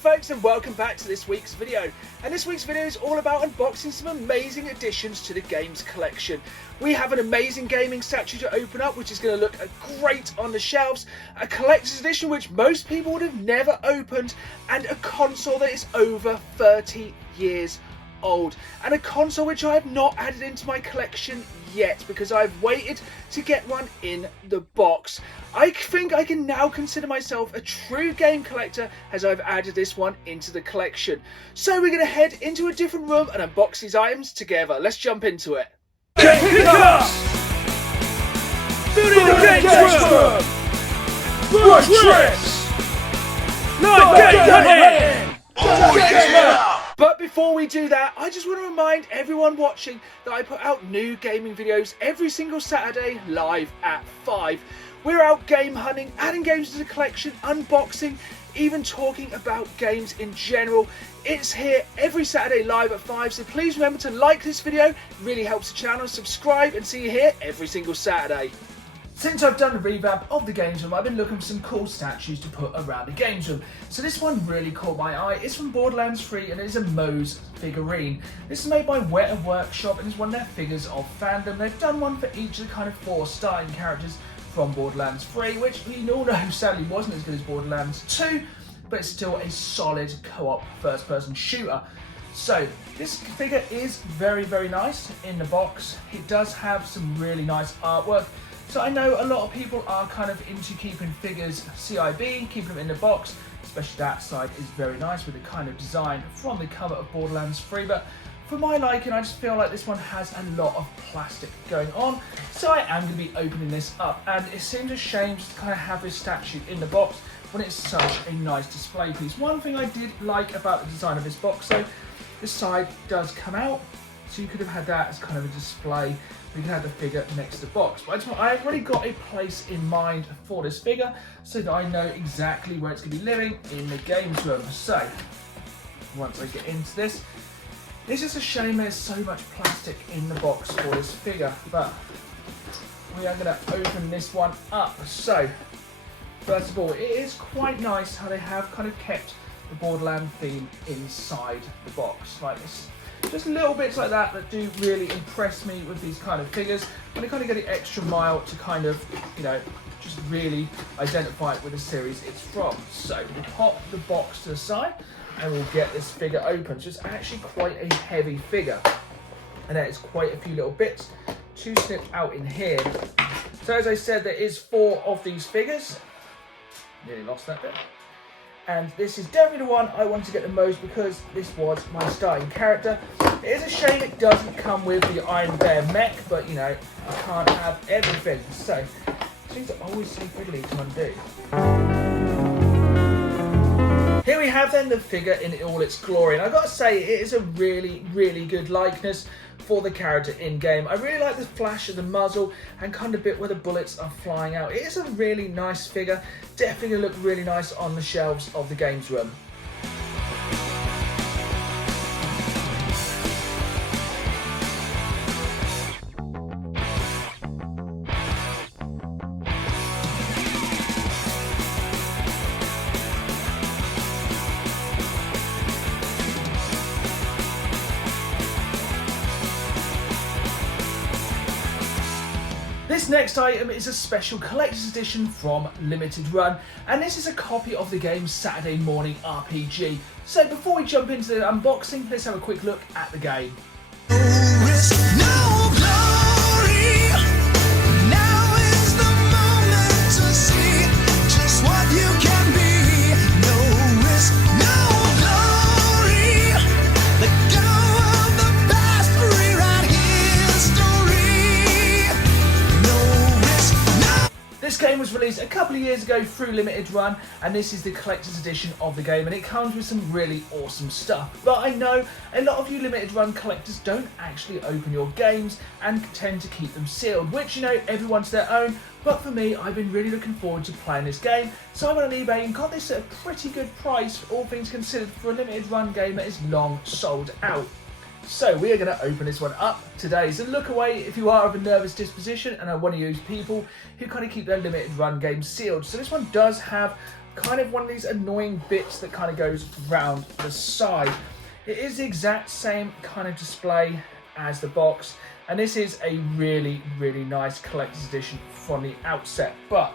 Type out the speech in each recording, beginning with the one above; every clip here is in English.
folks, and welcome back to this week's video. And this week's video is all about unboxing some amazing additions to the games collection. We have an amazing gaming statue to open up, which is going to look great on the shelves, a collector's edition which most people would have never opened, and a console that is over 30 years old, and a console which I have not added into my collection yet because I've waited to get one in the box. I think I can now consider myself a true game collector as I've added this one into the collection. So we're going to head into a different room and unbox these items together. Let's jump into it. Game pickups! Video game room! Rush trips! Live game hunting! Oh yeah! But before we do that, I just want to remind everyone watching that I put out new gaming videos every single Saturday live at 5. We're out game hunting, adding games to the collection, unboxing, even talking about games in general. It's here every Saturday live at 5, so please remember to like this video. It really helps the channel. Subscribe and see you here every single Saturday. Since I've done a revamp of the games room, I've been looking for some cool statues to put around the games room. So this one really caught my eye. It's from Borderlands 3 and it is a Moe's figurine. This is made by Weta Workshop and is one of their figures of fandom. They've done one for each of the kind of 4 starting characters from Borderlands 3, which we all know sadly wasn't as good as Borderlands 2, but it's still a solid co-op first-person shooter. So this figure is very, very nice in the box. It does have some really nice artwork. So I know a lot of people are kind of into keeping figures CIB, keeping them in the box, especially that side is very nice with the kind of design from the cover of Borderlands 3, but for my liking I just feel like this one has a lot of plastic going on, so I am going to be opening this up, and it seems a shame to kind of have this statue in the box when it's such a nice display piece. One thing I did like about the design of this box though, this side does come out, so you could have had that as kind of a display. We can have the figure next to the box. But I've already got a place in mind for this figure so that I know exactly where it's going to be living in the games room. So, once I get into this, it's just a shame there's so much plastic in the box for this figure. But we are going to open this one up. So, first of all, it is quite nice how they have kind of kept the Borderlands theme inside the box like this. Just little bits like that that do really impress me with these kind of figures, when they kind of get the extra mile to kind of, you know, just really identify it with the series it's from. So we'll pop the box to the side and we'll get this figure open. So it's actually quite a heavy figure, and there's quite a few little bits to snip out in here. So as I said, there is 4 of these figures. Nearly lost that bit. And this is definitely the one I wanted to get the most because this was my starting character. It is a shame it doesn't come with the Iron Bear mech, but you know, you can't have everything. So, things are always so fiddly to undo. Here we have then the figure in all its glory, and I've got to say it is a really, really good likeness for the character in game. I really like the flash of the muzzle and kind of bit where the bullets are flying out. It is a really nice figure, definitely look really nice on the shelves of the games room. This next item is a special collector's edition from Limited Run, and this is a copy of the game Saturday Morning RPG. So before we jump into the unboxing, let's have a quick look at the game. This game was released a couple of years ago through Limited Run, and this is the collector's edition of the game, and it comes with some really awesome stuff. But I know a lot of you Limited Run collectors don't actually open your games and tend to keep them sealed, which, you know, everyone's their own. But for me, I've been really looking forward to playing this game, so I went on eBay and got this at a pretty good price, all things considered, for a Limited Run game that is long sold out. So we are going to open this one up today. So look away if you are of a nervous disposition and are one of those people who kind of keep their Limited Run games sealed. So this one does have kind of one of these annoying bits that kind of goes round the side. It is the exact same kind of display as the box, and this is a really, really nice collector's edition from the outset. But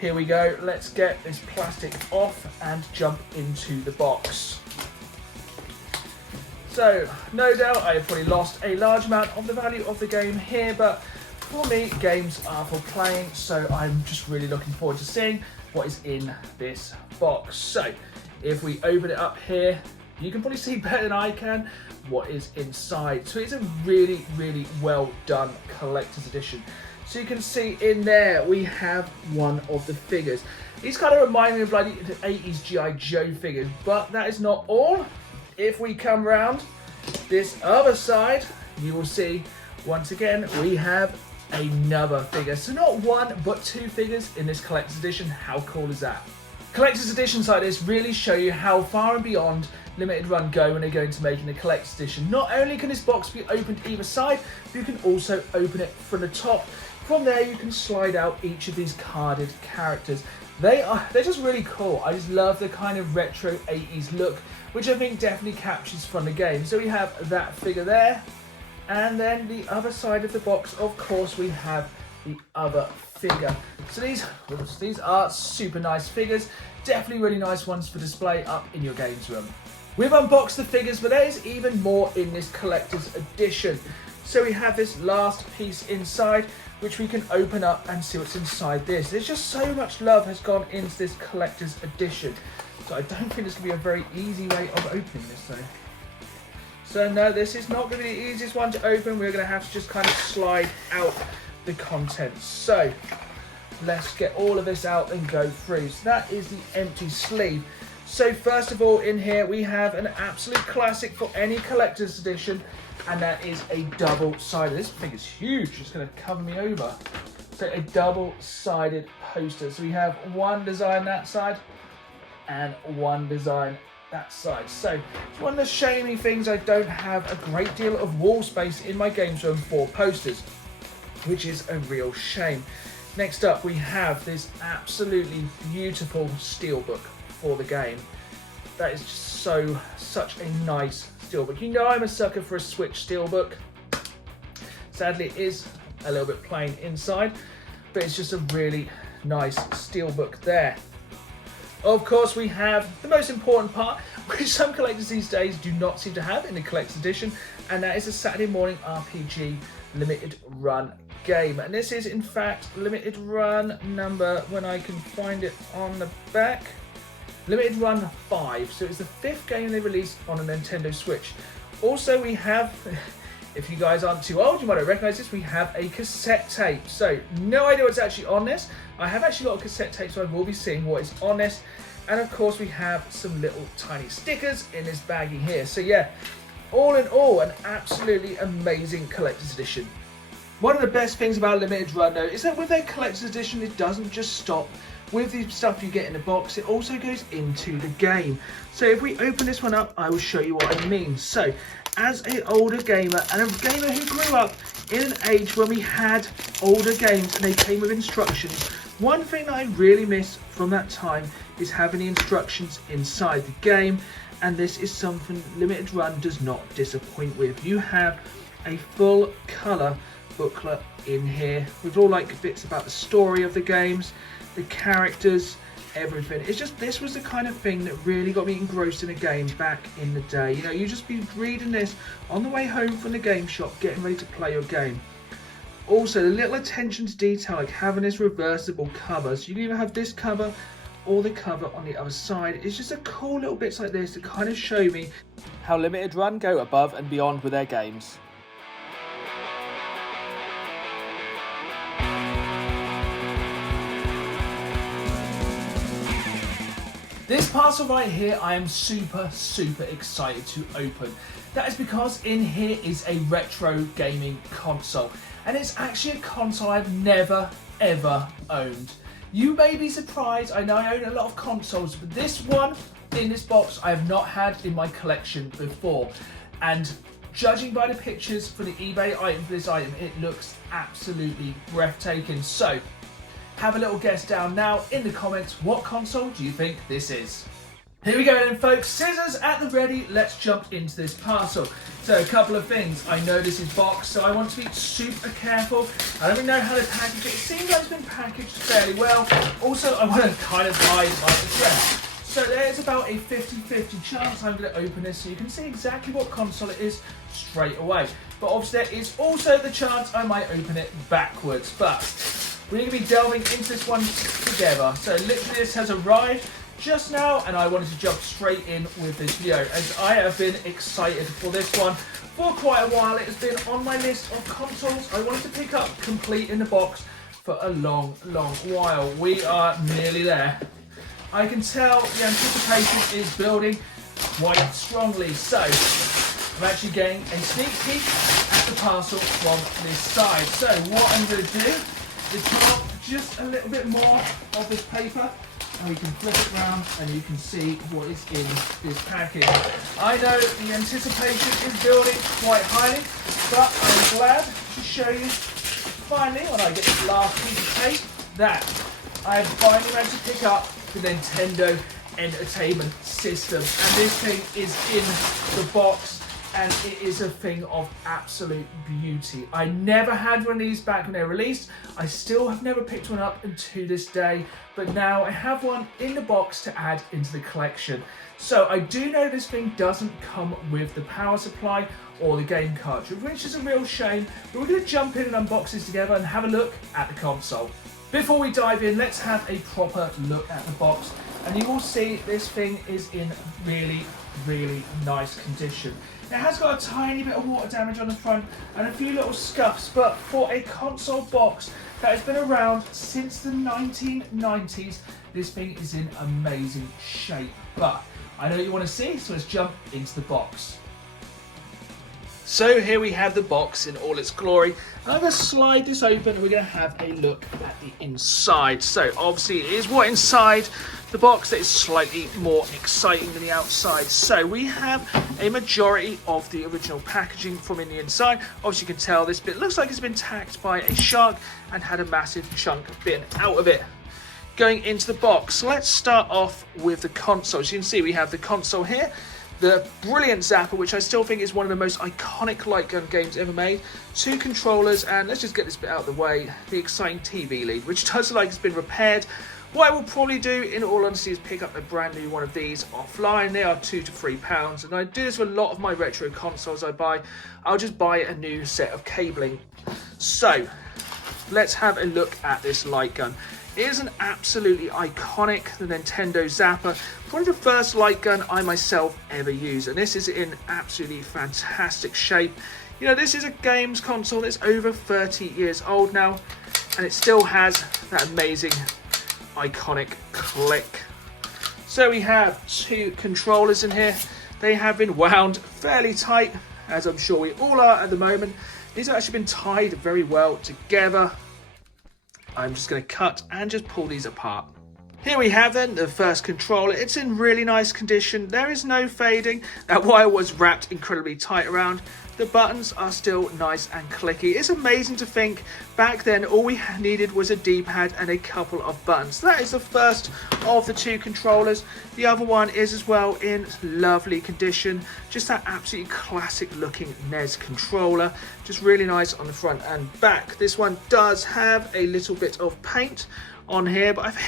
here we go, let's get this plastic off and jump into the box. So, no doubt I have probably lost a large amount of the value of the game here, but for me, games are for playing, so I'm just really looking forward to seeing what is in this box. So, if we open it up here, you can probably see better than I can what is inside. So it's a really, really well done collector's edition. So you can see in there we have one of the figures. These kind of remind me of like the 80s G.I. Joe figures, but that is not all. If we come round this other side, you will see once again we have another figure. So not one but two figures in this collector's edition. How cool is that? Collector's editions like this really show you how far and beyond limited run go when they go into making a collector's edition. Not only can this box be opened either side, but you can also open it from the top. From there you can slide out each of these carded characters. They're just really cool. I just love the kind of retro 80s look, which I think definitely captures from the game. So we have that figure there, and then the other side of the box, of course, we have the other figure. So these are super nice figures, definitely really nice ones for display up in your games room. We've unboxed the figures, but there is even more in this collector's edition. So we have this last piece inside, which we can open up and see what's inside this. There's just so much love has gone into this collector's edition. So I don't think this will be a very easy way of opening this though. So no, this is not going to be the easiest one to open. We're going to have to just kind of slide out the contents. So let's get all of this out and go through. So that is the empty sleeve. So first of all, in here we have an absolute classic for any collector's edition, and that is a double-sided. This thing is huge, it's going to cover me over. So a double-sided poster. So we have one design that side and one design that side. So it's one of the shamey things, I don't have a great deal of wall space in my games room for posters, which is a real shame. Next up, we have this absolutely beautiful steelbook for the game. That is just such a nice steelbook. You know I'm a sucker for a Switch steelbook. Sadly, it is a little bit plain inside, but it's just a really nice steelbook there. Of course, we have the most important part, which some collectors these days do not seem to have in the collector's edition, and that is a Saturday morning RPG limited run game. And this is in fact limited run number, when I can find it on the back, limited run 5. So it's the 5th game they released on a Nintendo Switch. Also we have, if you guys aren't too old, you might have recognised this, we have a cassette tape. So no idea what's actually on this. I have actually got a cassette tape, so I will be seeing what is on this. And of course we have some little tiny stickers in this baggie here. So yeah, all in all, an absolutely amazing collector's edition. One of the best things about limited run though is that with their collector's edition, it doesn't just stop with the stuff you get in the box, it also goes into the game. So if we open this one up, I will show you what I mean. So as an older gamer, and a gamer who grew up in an age when we had older games and they came with instructions, one thing that I really miss from that time is having the instructions inside the game, and this is something limited run does not disappoint with. You have a full colour booklet in here with all like bits about the story of the games, the characters, everything. It's just, this was the kind of thing that really got me engrossed in a game back in the day. You know, you just be reading this on the way home from the game shop, getting ready to play your game. Also, the little attention to detail, like having this reversible cover, so you can either have this cover or the cover on the other side. It's just a cool little bits like this to kind of show me how limited run go above and beyond with their games. This parcel right here, I am super excited to open. That is because in here is a retro gaming console, and it's actually a console I've never ever owned. You may be surprised, I know I own a lot of consoles, but this one in this box I have not had in my collection before. And judging by the pictures for the eBay item for this item, it looks absolutely breathtaking. So, have a little guess down now in the comments. What console do you think this is? Here we go then, folks. Scissors at the ready. Let's jump into this parcel. So a couple of things. I know this is boxed, so I want to be super careful. I don't really know how to package it. It seems like it's been packaged fairly well. Also, I want to kind of hide my address. So there's about a 50-50 chance I'm going to open this so you can see exactly what console it is straight away. But obviously there is also the chance I might open it backwards. But we're going to be delving into this one together. So literally this has arrived just now, and I wanted to jump straight in with this video as I have been excited for this one for quite a while. It has been on my list of consoles I wanted to pick up complete in the box for a long while. We are nearly there. I can tell the anticipation is building quite strongly. So I'm actually getting a sneak peek at the parcel from this side. So what I'm going to do is pull up just a little bit more of this paper, and we can flip it around and you can see what is in this package. I know the anticipation is building quite highly, but I'm glad to show you finally, when I get this last piece of tape, that I have finally managed to pick up the Nintendo Entertainment System. And this thing is in the box, and it is a thing of absolute beauty. I never had one of these back when they were released. I still have never picked one up until this day, but now I have one in the box to add into the collection. So I do know this thing doesn't come with the power supply or the game cartridge, which is a real shame, but we're going to jump in and unbox this together and have a look at the console. Before we dive in, let's have a proper look at the box, and you will see this thing is in really nice condition. It has got a tiny bit of water damage on the front and a few little scuffs, but for a console box that has been around since the 1990s, this thing is in amazing shape. But I know what you want to see, so let's jump into the box. So here we have the box in all its glory, and I'm going to slide this open and we're going to have a look at the inside. So obviously it is what inside the box that is slightly more exciting than the outside. So we have a majority of the original packaging from in the inside. Obviously you can tell this bit looks like it's been tacked by a shark and had a massive chunk bitten out of it. Going into the box, let's start off with the console. As you can see, we have the console here. The brilliant Zapper, which I still think is one of the most iconic light gun games ever made. 2 controllers, and let's just get this bit out of the way. The exciting TV lead, which does look like it's been repaired. What I will probably do, in all honesty, is pick up a brand new one of these offline. They are £2 to £3, and I do this with a lot of my retro consoles I buy. I'll just buy a new set of cabling. So, let's have a look at this light gun. It is an absolutely iconic, the Nintendo Zapper. Probably the first light gun I myself ever used, and this is in absolutely fantastic shape. You know, this is a games console that's over 30 years old now, and it still has that amazing iconic click. So we have 2 controllers in here. They have been wound fairly tight, as I'm sure we all are at the moment. These have actually been tied very well together. I'm just going to cut and just pull these apart. Here we have then the first controller. It's in really nice condition. There is no fading. That wire was wrapped incredibly tight around. The buttons are still nice and clicky. It's amazing to think back then all we needed was a D-pad and a couple of buttons. That is the first of the 2 controllers. The other one is as well in lovely condition. Just that absolutely classic looking NES controller. Just really nice on the front and back. This one does have a little bit of paint on here, but I think,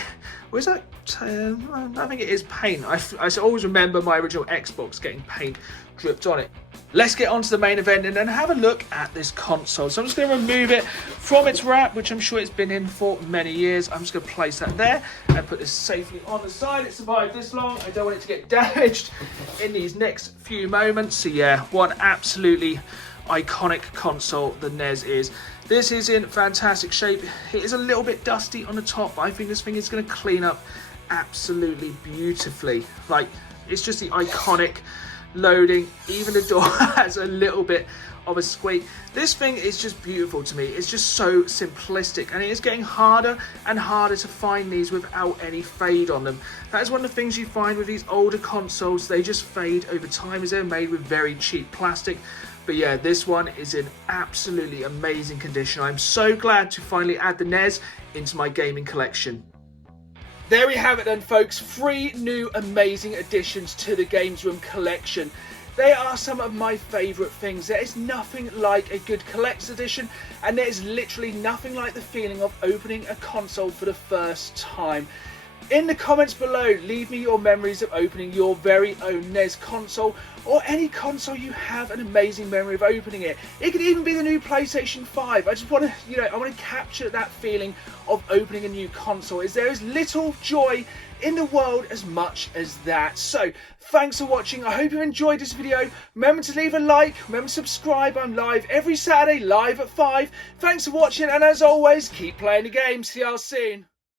was that? I think it is paint. I always remember my original Xbox getting paint dripped on it. Let's get on to the main event and then have a look at this console. So I'm just going to remove it from its wrap, which I'm sure it's been in for many years. I'm just going to place that there and put this safely on the side. It survived this long. I don't want it to get damaged in these next few moments. So yeah, what absolutely iconic console the NES is. This is in fantastic shape. It is a little bit dusty on the top, but I think this thing is going to clean up absolutely beautifully. Like, it's just the iconic loading. Even the door has a little bit of a squeak. This thing is just beautiful to me. It's just so simplistic, and it is getting harder and harder to find these without any fade on them. That is one of the things you find with these older consoles. They just fade over time as they're made with very cheap plastic. But yeah, this one is in absolutely amazing condition. I'm so glad to finally add the NES into my gaming collection. There we have it then, folks. 3 new amazing additions to the Games Room collection. They are some of my favourite things. There is nothing like a good collector's edition, and there is literally nothing like the feeling of opening a console for the first time. In the comments below, leave me your memories of opening your very own NES console, or any console you have an amazing memory of opening it. It could even be the new PlayStation 5. I just want to, I want to capture that feeling of opening a new console, as there is little joy in the world as much as that. So, thanks for watching. I hope you enjoyed this video. Remember to leave a like, remember to subscribe. I'm live every Saturday, live at 5. Thanks for watching, and as always, keep playing the game. See y'all soon.